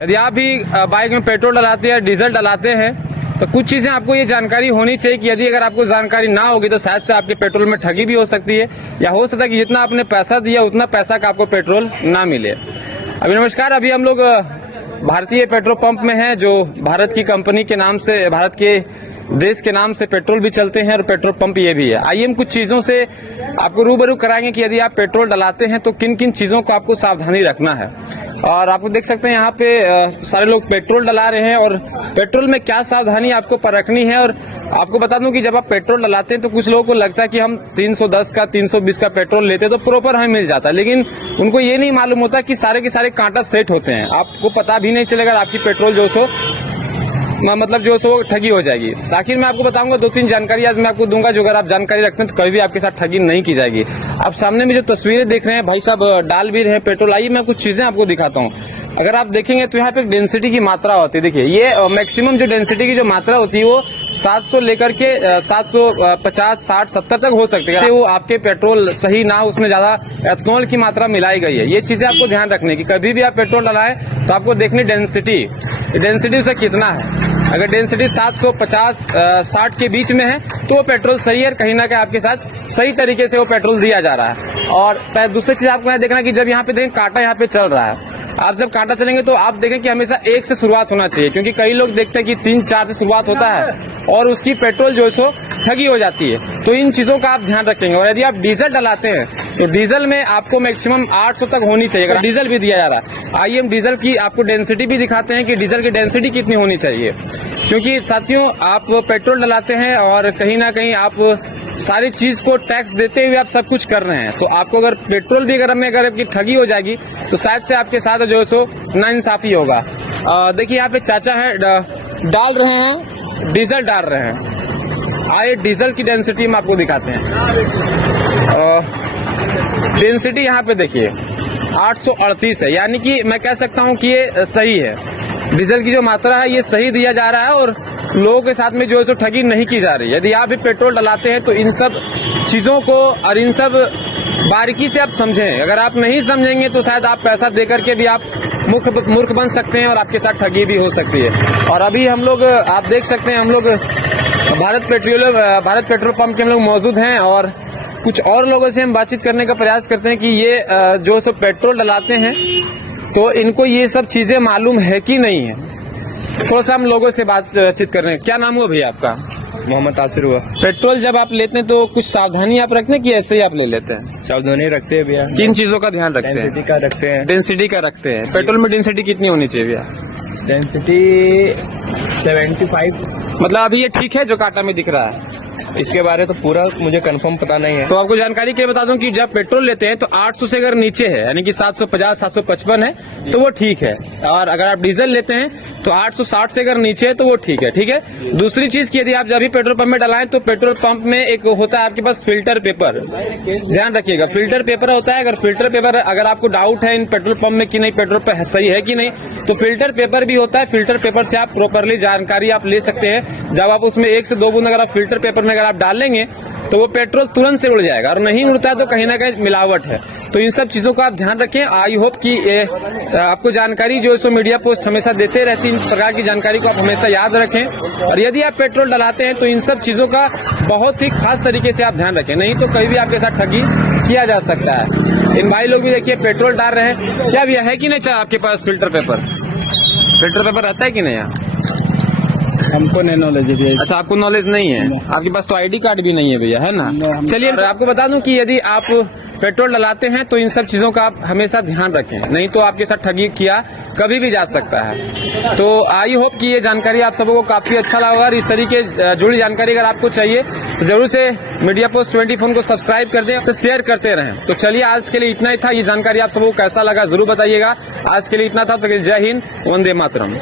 यदि आप भी बाइक में पेट्रोल डलाते हैं, डीजल डलाते हैं, तो कुछ चीजें आपको ये जानकारी होनी चाहिए कि यदि अगर आपको जानकारी ना होगी तो शायद से आपके पेट्रोल में ठगी भी हो सकती है, या हो सकता है कि जितना आपने पैसा दिया उतना पैसा का आपको पेट्रोल ना मिले। अभी नमस्कार, अभी हम लोग भारतीय पेट्रोल पंप में हैं, जो भारत की कंपनी के नाम से, भारत के देश के नाम से पेट्रोल भी चलते हैं और पेट्रोल पंप ये भी है। आइए हम कुछ चीजों से आपको रूबरू कराएंगे कि यदि आप पेट्रोल डलाते हैं तो किन किन चीजों को आपको सावधानी रखना है। और आपको देख सकते हैं यहाँ पे सारे लोग पेट्रोल डला रहे हैं, और पेट्रोल में क्या सावधानी आपको परखनी है। और आपको बता दूं कि जब आप पेट्रोल डलाते हैं तो कुछ लोगों को लगता है कि हम 310 का 320 का पेट्रोल लेते हैं तो प्रॉपर हमें मिल जाता है, लेकिन उनको ये नहीं मालूम होता कि सारे के सारे कांटा सेट होते हैं। आपको पता भी नहीं चलेगा, आपकी पेट्रोल जो सो मतलब जो सो ठगी हो जाएगी। आखिर मैं आपको बताऊंगा 2-3 जानकारी आज मैं आपको दूंगा, जो अगर आप जानकारी रखते हैं तो कभी भी आपके साथ ठगी नहीं की जाएगी। आप सामने में जो तस्वीरें देख रहे हैं, भाई साहब डाल भी रहे हैं पेट्रोल। आइए मैं कुछ चीजें आपको दिखाता हूँ। अगर आप देखेंगे तो यहाँ पे डेंसिटी की मात्रा होती है। देखिए ये मैक्सिमम जो डेंसिटी की जो मात्रा होती है वो 700 लेकर के 750, 60, 70 तक हो सकती है। वो आपके पेट्रोल सही ना, उसमें ज्यादा एथनॉल की मात्रा मिलाई गई है। ये चीजें आपको ध्यान रखने की। कभी भी आप पेट्रोल डलाएं तो आपको देखनी डेंसिटी उसका कितना है। अगर डेंसिटी 750, 60 के बीच में है तो वो पेट्रोल सही है, कहीं ना कहीं आपके साथ सही तरीके से वो पेट्रोल दिया जा रहा है। और दूसरी चीज आपको यहाँ देखना कि जब यहाँ पे देखें कांटा यहाँ पे चल रहा है, आप जब कांटा चलेंगे तो आप देखें कि हमेशा 1 से शुरुआत होना चाहिए, क्योंकि कई लोग देखते हैं कि 3-4 से शुरुआत होता है और उसकी पेट्रोल जो सो ठगी हो जाती है। तो इन चीजों का आप ध्यान रखेंगे। और यदि आप डीजल डलाते हैं तो डीजल में आपको मैक्सिमम 800 तक होनी चाहिए, अगर डीजल भी दिया जा रहा है। आइए हम डीजल की आपको डेंसिटी भी दिखाते हैं कि डीजल की डेंसिटी कितनी होनी चाहिए, क्योंकि साथियों आप पेट्रोल डलाते हैं और कहीं ना कहीं आप सारी चीज को टैक्स देते हुए आप सब कुछ कर रहे हैं। तो आपको अगर पेट्रोल भी अगर आपकी ठगी हो जाएगी तो शायद से आपके साथ जो है सो नाइंसाफी होगा। देखिए यहाँ पे चाचा है, डाल रहे हैं, डीजल डाल रहे हैं। आइए डीजल की डेंसिटी हम आपको दिखाते हैं। डेंसिटी यहाँ पे देखिए 838 है, यानी कि मैं कह सकता हूँ कि ये सही है। डीजल की जो मात्रा है ये सही दिया जा रहा है और लोगों के साथ में जो है सो ठगी नहीं की जा रही है। यदि आप भी पेट्रोल डलाते हैं तो इन सब चीजों को और इन सब बारीकी से आप समझें। अगर आप नहीं समझेंगे तो शायद आप पैसा देकर के भी आप मूर्ख बन सकते हैं और आपके साथ ठगी भी हो सकती है। और अभी हम लोग आप देख सकते हैं, हम लोग भारत पेट्रोल पंप के हम लोग मौजूद हैं और कुछ और लोगों से हम बातचीत करने का प्रयास करते हैं कि ये जो सब पेट्रोल डलाते हैं तो इनको ये सब चीजें मालूम है कि नहीं है। थोड़ा सा हम लोगों से बातचीत कर रहे हैं। क्या नाम हुआ भैया आपका? मोहम्मद तासिर हुआ। पेट्रोल जब आप लेते हैं तो कुछ सावधानी आप रखते हैं कि ऐसे ही आप ले लेते हैं? सावधानी रखते हैं भैया। किन चीजों का ध्यान रखते हैं? डेंसिटी का रखते हैं। डेंसिटी का रखते हैं। पेट्रोल में डेंसिटी कितनी होनी चाहिए भैया? डेंसिटी 75। मतलब अभी ये ठीक है जो कांटा में दिख रहा है? इसके बारे तो पूरा मुझे कंफर्म पता नहीं है। तो आपको जानकारी के लिए बता दूं कि जब पेट्रोल लेते हैं तो 800 से अगर नीचे है, यानी कि 750, 755 है तो वो ठीक है। और अगर आप डीजल लेते हैं तो 860 से अगर नीचे है तो वो ठीक है। ठीक है। दूसरी चीज की, यदि आप जब भी पेट्रोल पंप में डलाएं तो पेट्रोल पंप में एक होता है आपके पास फिल्टर पेपर, ध्यान रखिएगा। फिल्टर पेपर होता है, अगर फिल्टर पेपर अगर आपको डाउट है इन पेट्रोल पंप में कि नहीं पेट्रोल पे सही है कि नहीं, तो फिल्टर पेपर भी होता है। फिल्टर पेपर से आप प्रॉपरली जानकारी आप ले सकते हैं। जब आप उसमें 1 से 2 बूंद अगर आप फिल्टर पेपर में अगर आप डाल लेंगे तो वो पेट्रोल तुरंत से उड़ जाएगा, और नहीं उड़ता है तो कहीं ना कहीं मिलावट है। तो इन सब चीजों का आप ध्यान रखें। आई होप कि आपको जानकारी जो है सो मीडिया पोस्ट हमेशा देते रहती है, इन प्रकार की जानकारी को आप हमेशा याद रखें। और यदि आप पेट्रोल डलाते हैं तो इन सब चीजों का बहुत ही खास तरीके से आप ध्यान रखें, नहीं तो कभी भी आपके साथ ठगी किया जा सकता है। इन भाई लोग भी देखिए पेट्रोल डाल रहे हैं। क्या भैया है कि नहीं चाहे आपके पास फिल्टर पेपर रहता है कि नहीं? हमको नहीं नॉलेज है भैया। अच्छा, आपको नॉलेज नहीं है? आपके पास तो आईडी कार्ड भी नहीं है भैया, है ना? चलिए आपको बता दूं कि यदि आप पेट्रोल डलाते हैं तो इन सब चीजों का आप हमेशा ध्यान रखें, नहीं तो आपके साथ ठगी किया कभी भी जा सकता है। तो आई होप कि ये जानकारी आप सबको काफी अच्छा लगा। और इस तरीके जुड़ी जानकारी अगर आपको चाहिए तो जरूर से मीडिया पोस्ट 24 को सब्सक्राइब कर दें, शेयर करते रहें। तो चलिए आज के लिए इतना ही था। ये जानकारी आप सबको कैसा लगा जरूर बताइएगा। आज के लिए इतना था। तो जय हिंद, वंदे मातरम।